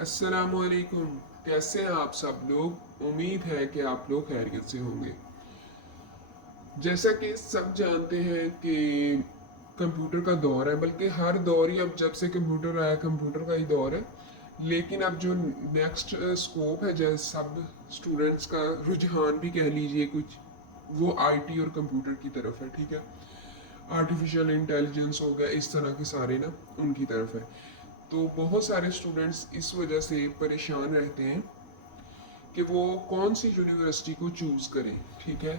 अस्सलामुअलैकुम। कैसे हैं आप सब लोग? उम्मीद है कि आप लोग खैरियत से होंगे। जैसा कि सब जानते हैं कि कंप्यूटर का दौर है, बल्कि हर दौर ही, अब जब से कंप्यूटर आया कंप्यूटर का ही दौर है। लेकिन अब जो नेक्स्ट स्कोप है, जैसे सब स्टूडेंट्स का रुझान भी कह लीजिए कुछ, वो आईटी और कंप्यूटर की तरफ है। ठीक है, आर्टिफिशियल इंटेलिजेंस हो गया, इस तरह के सारे ना उनकी तरफ है। तो बहुत सारे स्टूडेंट्स इस वजह से परेशान रहते हैं कि वो कौन सी यूनिवर्सिटी को चूज़ करें। ठीक है,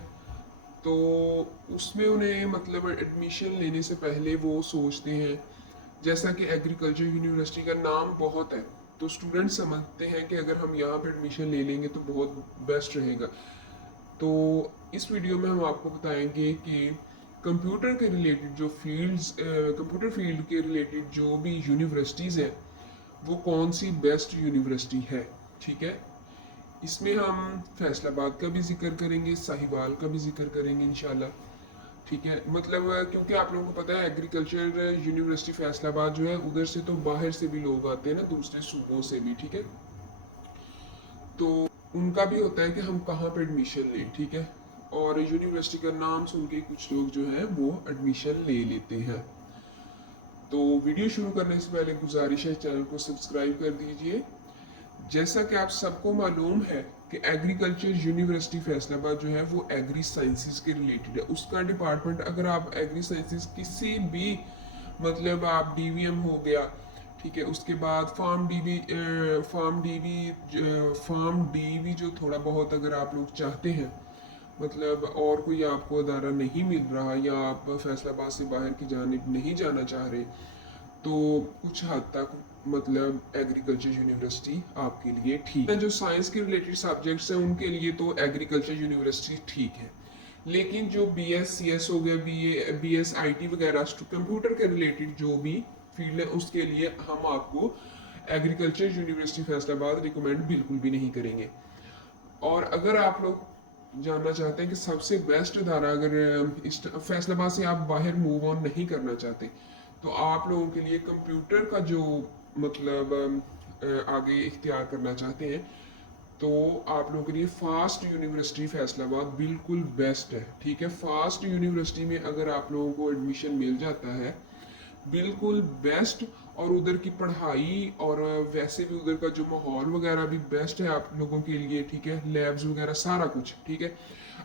तो उसमें उन्हें मतलब एडमिशन लेने से पहले वो सोचते हैं, जैसा कि एग्रीकल्चर यूनिवर्सिटी का नाम बहुत है, तो स्टूडेंट समझते हैं कि अगर हम यहाँ पे एडमिशन ले लेंगे तो बहुत बेस्ट रहेगा। तो इस वीडियो में हम आपको बताएंगे कि कंप्यूटर के रिलेटेड जो फील्ड्स, कंप्यूटर फील्ड के रिलेटेड जो भी यूनिवर्सिटीज़ हैं, वो कौन सी बेस्ट यूनिवर्सिटी है। ठीक है, इसमें हम फैसलाबाद का भी जिक्र करेंगे, साहिवाल का भी जिक्र करेंगे इंशाल्लाह। ठीक है, मतलब क्योंकि आप लोगों को पता है एग्रीकल्चर यूनिवर्सिटी फैसलाबाद जो है, उधर से तो बाहर से भी लोग आते हैं ना, दूसरे सूबों से भी। ठीक है, तो उनका भी होता है कि हम कहाँ पर एडमिशन लें। ठीक है, और यूनिवर्सिटी का नाम सुन के कुछ लोग जो है वो एडमिशन ले लेते हैं। तो वीडियो शुरू करने से पहले गुजारिश है, चैनल को सब्सक्राइब कर दीजिए। जैसा कि आप सबको मालूम है कि एग्रीकल्चर यूनिवर्सिटी फैसलाबाद जो है वो एग्री साइंसेस के रिलेटेड है। उसका डिपार्टमेंट, अगर आप एग्री साइंसेस किसी भी, मतलब आप डीवीएम हो गया, ठीक है, उसके बाद फार्म डीवी जो थोड़ा बहुत अगर आप लोग चाहते हैं, मतलब और कोई आपको अदारा नहीं मिल रहा या आप फैसलाबाद से बाहर की जानिब नहीं जाना चाह रहे, तो कुछ हद तक मतलब एग्रीकल्चर यूनिवर्सिटी आपके लिए ठीक है। जो साइंस के रिलेटेड सब्जेक्ट्स हैं उनके लिए तो एग्रीकल्चर यूनिवर्सिटी ठीक है। लेकिन जो BS CS हो गया, BS IT वगैरह, कंप्यूटर के रिलेटेड जो भी फील्ड है, उसके लिए हम आपको एग्रीकल्चर यूनिवर्सिटी फैसलाबाद रिकमेंड बिल्कुल भी नहीं करेंगे। और अगर आप लोग जानना चाहते हैं कि सबसे बेस्ट अदारा, अगर इस फैसलाबाद से आप बाहर मूव ऑन नहीं करना चाहते, तो आप लोगों के लिए कंप्यूटर का जो मतलब आगे इख्तियार करना चाहते हैं, तो आप लोगों के लिए फास्ट यूनिवर्सिटी फैसलाबाद बिल्कुल बेस्ट है। ठीक है, फास्ट यूनिवर्सिटी में अगर आप लोगों को एडमिशन मिल जाता है, बिल्कुल बेस्ट। और उधर की पढ़ाई और वैसे भी उधर का जो माहौल वगैरह भी बेस्ट है आप लोगों के लिए। ठीक है, लैब्स वगैरह सारा कुछ ठीक है।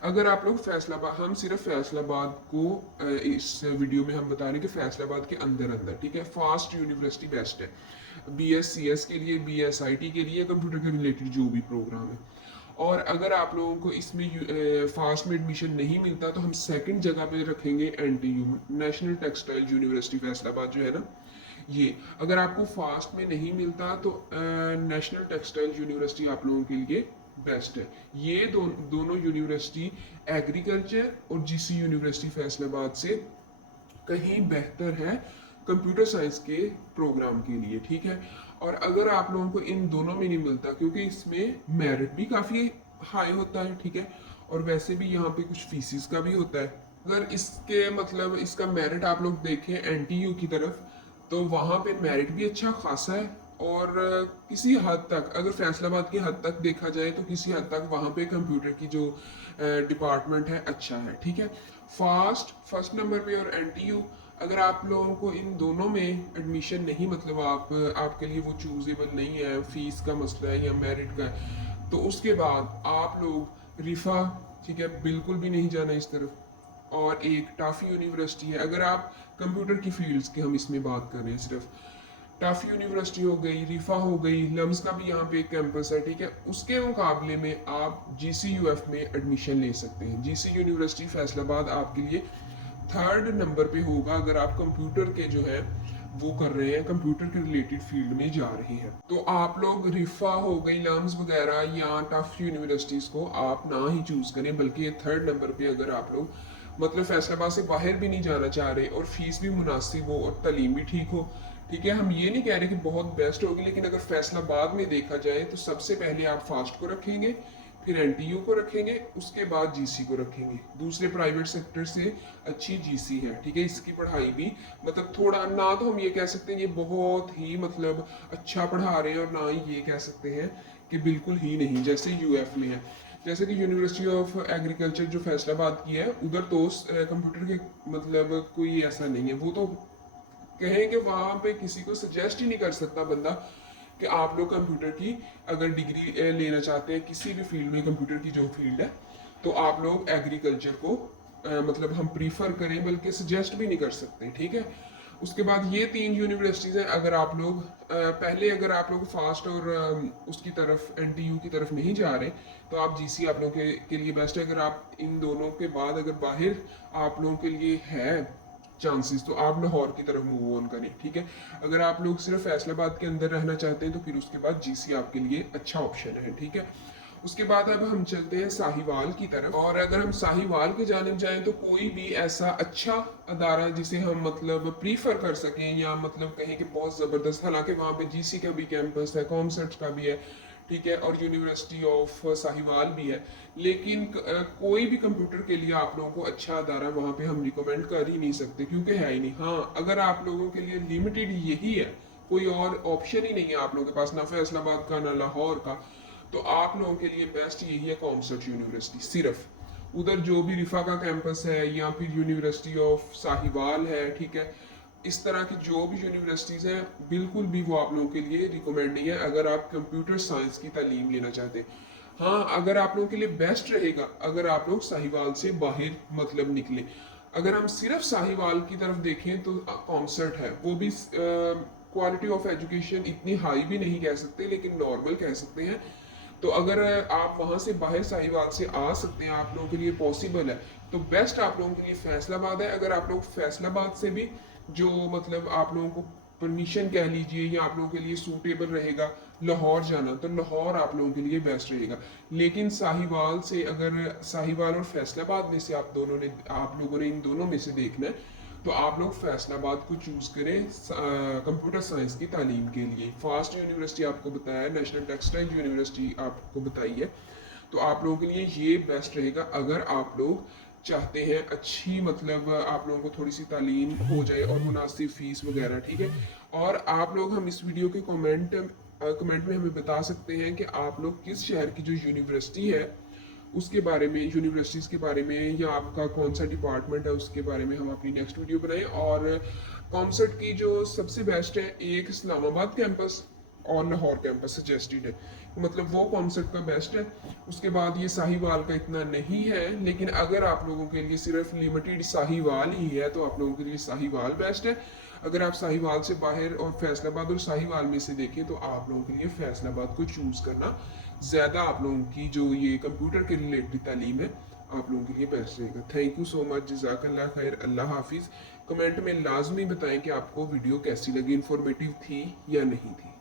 अगर आप लोग फैसलाबाद, हम सिर्फ फैसलाबाद को इस वीडियो में हम बता रहे हैं कि फैसलाबाद के अंदर अंदर, ठीक है, फास्ट यूनिवर्सिटी बेस्ट है BS CS के लिए, BS IT के लिए, कंप्यूटर के रिलेटेड जो भी प्रोग्राम है। और अगर आप लोगों को इसमें फास्ट में एडमिशन नहीं मिलता, तो हम सेकंड जगह पे रखेंगे NTU, national textile university Faisalabad जो है ना, ये अगर आपको फास्ट में नहीं मिलता तो नेशनल टेक्सटाइल यूनिवर्सिटी आप लोगों के लिए बेस्ट है। ये दोनों यूनिवर्सिटी एग्रीकल्चर और GC यूनिवर्सिटी फैसलाबाद से कहीं बेहतर है कंप्यूटर साइंस के प्रोग्राम के लिए। ठीक है, और अगर आप लोगों को इन दोनों में नहीं मिलता, क्योंकि इसमें मेरिट भी काफ़ी हाई होता है, ठीक है, और वैसे भी यहाँ पे कुछ फीसिस का भी होता है। अगर इसके मतलब इसका मेरिट आप लोग देखें NTU की तरफ, तो वहाँ पे मेरिट भी अच्छा खासा है। और किसी हद तक अगर फैसलाबाद की हद तक देखा जाए, तो किसी हद तक वहाँ पे कंप्यूटर की जो डिपार्टमेंट है अच्छा है। ठीक है, फर्स्ट नंबर पे और NTU, अगर आप लोगों को इन दोनों में एडमिशन नहीं, मतलब आपके लिए वो चूजेबल नहीं है, फीस का मसला है या मेरिट का है, तो उसके बाद आप लोग रिफा, ठीक है, बिल्कुल भी नहीं जाना इस तरफ। और एक टाफी यूनिवर्सिटी है, अगर आप कंप्यूटर की फील्ड्स की हम इसमें बात कर रहे हैं सिर्फ, टाफी यूनिवर्सिटी हो गई, रिफा हो गई, लम्स का भी यहाँ पे एक कैंपस है। ठीक है, उसके मुकाबले में आप GCUF में एडमिशन ले सकते हैं। GC यूनिवर्सिटी फैसलाबाद आपके लिए थर्ड नंबर पे होगा अगर आप कंप्यूटर के जो है वो कर रहे हैं, कंप्यूटर के रिलेटेड फील्ड में जा रहे हैं। तो आप लोग रिफा हो गई, लम्स वगैरह या टफ यूनिवर्सिटीज को आप ना ही चूज करें, बल्कि ये थर्ड नंबर पे अगर आप लोग मतलब फैसलाबाद से बाहर भी नहीं जाना चाह रहे और फीस भी मुनासिब हो और तालीम भी ठीक हो। ठीक है, हम ये नहीं कह रहे कि बहुत बेस्ट होगी, लेकिन अगर फैसलाबाद में देखा जाए तो सबसे पहले आप फास्ट को रखेंगे, फिर एनटीयू को रखेंगे, उसके बाद जीसी को रखेंगे। दूसरे प्राइवेट सेक्टर से अच्छी जीसी है, ठीक है। इसकी पढ़ाई भी मतलब थोड़ा ना तो हम ये कह सकते हैं ये बहुत ही मतलब अच्छा पढ़ा रहे हैं, और ना ही ये कह सकते हैं कि बिल्कुल ही नहीं, जैसे यूएफ में है। जैसे कि यूनिवर्सिटी ऑफ एग्रीकल्चर जो फैसलाबाद की है, उधर तो कंप्यूटर के मतलब कोई ऐसा नहीं है। वो तो कहें कि वहाँ पे किसी को सजेस्ट ही नहीं कर सकता बंदा कि आप लोग कंप्यूटर की अगर डिग्री लेना चाहते हैं किसी भी फील्ड में, कंप्यूटर की जो फील्ड है, तो आप लोग एग्रीकल्चर को मतलब हम प्रीफर करें, बल्कि सजेस्ट भी नहीं कर सकते, ठीक है। उसके बाद ये 3 यूनिवर्सिटीज़ हैं। अगर आप लोग पहले अगर आप लोग फास्ट और उसकी तरफ एनटीयू की तरफ नहीं जा रहे, तो आप जीसी आप लोगों के लिए बेस्ट है। अगर आप इन दोनों के बाद अगर बाहर आप लोगों के लिए है चांसेस, तो आप लाहौर की तरफ मूव ऑन करें, ठीक है। अगर आप लोग सिर्फ फैसलाबाद के अंदर रहना चाहते हैं, तो फिर उसके बाद जीसी आपके लिए अच्छा ऑप्शन है, ठीक है। उसके बाद अब हम चलते हैं साहिवाल की तरफ। और अगर हम साहिवाल की जानिब जाएं, तो कोई भी ऐसा अच्छा अदारा जिसे हम मतलब प्रीफर कर सकें, या मतलब कहें कि बहुत ज़बरदस्त, हालांकि वहाँ पे जीसी का भी कैंपस है, कॉमसर्ट का भी है, ठीक है, और यूनिवर्सिटी ऑफ साहिवाल भी है, लेकिन कोई भी कंप्यूटर के लिए आप लोगों को अच्छा अदारा वहाँ पे हम रिकमेंड कर ही नहीं सकते, क्योंकि है ही नहीं। हाँ, अगर आप लोगों के लिए लिमिटेड यही है, कोई और ऑप्शन ही नहीं है आप लोगों के पास, ना फैसलाबाद का ना लाहौर का, तो आप लोगों के लिए बेस्ट यही है कॉमसर्ट यूनिवर्सिटी। सिर्फ उधर जो भी रिफा का कैंपस है, या फिर यूनिवर्सिटी ऑफ साहिवाल है, ठीक है, इस तरह की जो भी यूनिवर्सिटीज़ हैं, बिल्कुल भी वो आप लोगों के लिए रिकमेंड नहीं है अगर आप कंप्यूटर साइंस की तालीम लेना चाहते हैं। हाँ, अगर आप लोगों के लिए बेस्ट रहेगा अगर आप लोग साहिवाल से बाहर मतलब निकले। अगर हम सिर्फ साहिवाल की तरफ देखें, तो कॉमसर्ट है, वो भी क्वालिटी ऑफ एजुकेशन इतनी हाई भी नहीं कह सकते, लेकिन नॉर्मल कह सकते हैं। तो अगर आप वहाँ से बाहर साहिवाल से आ सकते हैं, आप लोगों के लिए पॉसिबल है, तो बेस्ट आप लोगों के लिए फैसलाबाद है। अगर आप लोग फैसलाबाद से भी जो मतलब आप लोगों को परमिशन कह लीजिए, या आप लोगों के लिए सूटेबल रहेगा लाहौर जाना, तो लाहौर आप लोगों के लिए बेस्ट रहेगा। लेकिन साहिवाल से, अगर साहिवाल और फैसलाबाद में से आप लोगों ने इन दोनों में से देखना है, तो आप लोग फैसलाबाद को चूज़ करें कंप्यूटर साइंस की तालीम के लिए। फास्ट यूनिवर्सिटी आपको बताया है, नेशनल टेक्सटाइल यूनिवर्सिटी आपको बताई है, तो आप लोगों के लिए ये बेस्ट रहेगा अगर आप लोग चाहते हैं अच्छी मतलब आप लोगों को थोड़ी सी तालीम हो जाए और मुनासिब फीस वगैरह, ठीक है। और आप लोग हम इस वीडियो के कमेंट में हमें बता सकते हैं कि आप लोग किस शहर की जो यूनिवर्सिटी है उसके बारे में, यूनिवर्सिटीज़ के बारे में, या आपका कौन सा डिपार्टमेंट है उसके बारे में हम अपनी नेक्स्ट वीडियो बनाएं। और कॉमसर्ट की जो सबसे बेस्ट है, एक इस्लामाबाद कैंपस और लाहौर कैंपस सजेस्टेड है, मतलब वो कॉमसर्ट का बेस्ट है। उसके बाद ये साहिवाल का इतना नहीं है, लेकिन अगर आप लोगों के लिए सिर्फ लिमिटेड साहिवाल ही है, तो आप लोगों के लिए साहिवाल बेस्ट है। अगर आप साहिवाल से बाहर और फैसलाबाद और साहिवाल में से देखें, तो आप लोगों के लिए फैसलाबाद को चूज़ करना ज़्यादा आप लोगों की जो ये कंप्यूटर के रिलेटेड तालीम है आप लोगों के लिए बेस्ट रहेगा। थैंक यू सो मच, जज़ाकल्लाह खैर, अल्लाह हाफिज़। कमेंट में लाजमी बताएं कि आपको वीडियो कैसी लगी, इन्फॉर्मेटिव थी या नहीं थी।